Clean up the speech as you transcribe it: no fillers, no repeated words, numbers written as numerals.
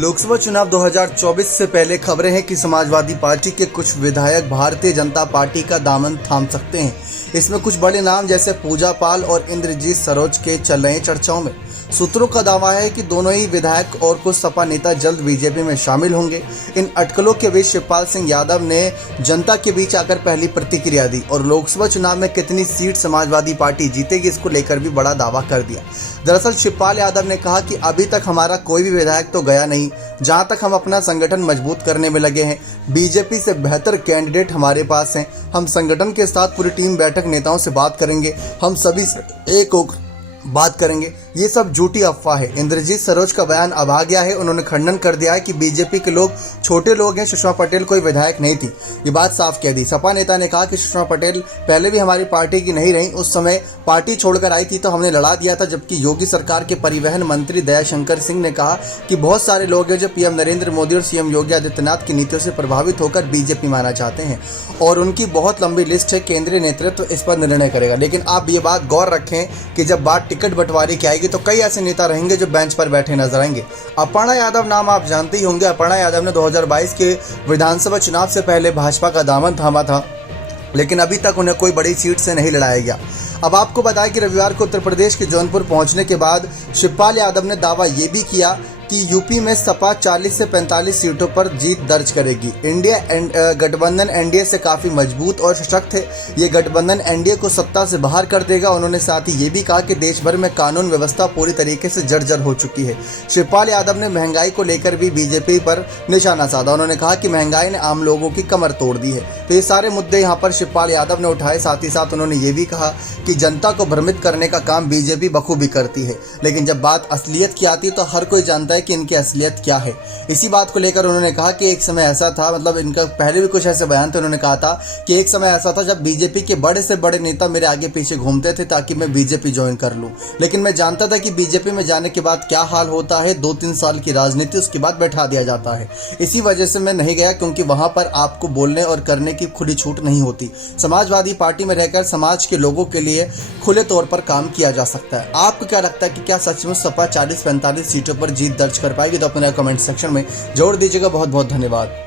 लोकसभा चुनाव 2024 से पहले खबरें हैं कि समाजवादी पार्टी के कुछ विधायक भारतीय जनता पार्टी का दामन थाम सकते हैं। इसमें कुछ बड़े नाम जैसे पूजा पाल और इंद्रजीत सरोज के चल रहे हैं चर्चाओं में। सूत्रों का दावा है कि दोनों ही विधायक और कुछ सपा नेता जल्द बीजेपी में शामिल होंगे। इन अटकलों के बीच शिवपाल सिंह यादव ने जनता के बीच आकर पहली प्रतिक्रिया दी और लोकसभा चुनाव में कितनी सीट समाजवादी पार्टी जीतेगी इसको लेकर भी बड़ा दावा कर दिया। दरअसल शिवपाल यादव ने कहा कि अभी तक हमारा कोई भी विधायक तो गया नहीं, जहां तक हम अपना संगठन मजबूत करने में लगे हैं। बीजेपी से बेहतर कैंडिडेट हमारे पास हैं। हम संगठन के साथ पूरी टीम बैठक नेताओं से बात करेंगे, हम सभी से एक होकर बात करेंगे। ये सब झूठी अफवाह है। इंद्रजीत सरोज का बयान अब आ गया है। उन्होंने खंडन कर दिया है कि बीजेपी के लोग छोटे लोग हैं, सुषमा पटेल कोई विधायक नहीं थी। ये बात साफ कह दी। सपा नेता ने कहा कि सुषमा पटेल पहले भी हमारी पार्टी की नहीं रही, उस समय पार्टी छोड़कर आई थी तो हमने लड़ा दिया था। जबकि योगी सरकार के परिवहन मंत्री दयाशंकर सिंह ने कहा कि बहुत सारे लोग हैं जो पीएम नरेंद्र मोदी और सीएम योगी आदित्यनाथ की नीतियों से प्रभावित होकर बीजेपी में आना चाहते हैं और उनकी बहुत लंबी लिस्ट है। केंद्रीय नेतृत्व इस पर निर्णय करेगा। लेकिन आप ये बात गौर रखें कि जब बात टिकट बंटवारे की आएगी तो कई ऐसे नेता रहेंगे जो बेंच पर बैठे नजर आएंगे। अपर्णा यादव नाम आप जानते ही होंगे। अपर्णा यादव ने 2022 के विधानसभा चुनाव से पहले भाजपा का दामन थामा था, लेकिन अभी तक उन्हें कोई बड़ी सीट से नहीं लड़ाया गया। अब आपको बताएं कि रविवार को उत्तर प्रदेश के जौनपुर पहुंचने के बाद शिवपाल यादव ने दावा ये भी किया कि यूपी में सपा 40 से 45 सीटों पर जीत दर्ज करेगी। इंडिया गठबंधन एनडीए से काफ़ी मजबूत और सशक्त है। ये गठबंधन एनडीए को सत्ता से बाहर कर देगा। उन्होंने साथ ही ये भी कहा कि देश भर में कानून व्यवस्था पूरी तरीके से जर्जर हो चुकी है। शिवपाल यादव ने महंगाई को लेकर भी बीजेपी पर निशाना साधा। उन्होंने कहा कि महंगाई ने आम लोगों की कमर तोड़ दी है। तो ये सारे मुद्दे यहाँ पर शिवपाल यादव ने उठाए। साथ ही साथ उन्होंने ये भी कहा कि जनता को भ्रमित करने का काम बीजेपी बखूबी करती है, लेकिन जब बात असलियत की आती है तो हर कोई जानता है कि इनकी असलियत क्या है। इसी बात को लेकर उन्होंने कहा कि एक समय ऐसा था, मतलब इनका पहले भी कुछ ऐसे बयान थे। उन्होंने कहा था कि एक समय ऐसा था जब बीजेपी के बड़े से बड़े नेता मेरे आगे पीछे घूमते थे ताकि मैं बीजेपी ज्वाइन कर लूं, लेकिन मैं जानता था कि बीजेपी में जाने के बाद क्या हाल होता है। 2-3 साल की राजनीति, उसके बाद बैठा दिया जाता है। इसी वजह से मैं नहीं गया, क्योंकि वहां पर आपको बोलने और करने की खुली छूट नहीं होती। समाजवादी पार्टी में रहकर समाज के लोगों के लिए खुले तौर पर काम किया जा सकता है। आपको क्या लगता है कि क्या सचमुच सपा 40-45 सीटों पर जीत दर्ज कर पाएगी? तो अपने कमेंट सेक्शन में जोड़ दीजिएगा। बहुत बहुत धन्यवाद।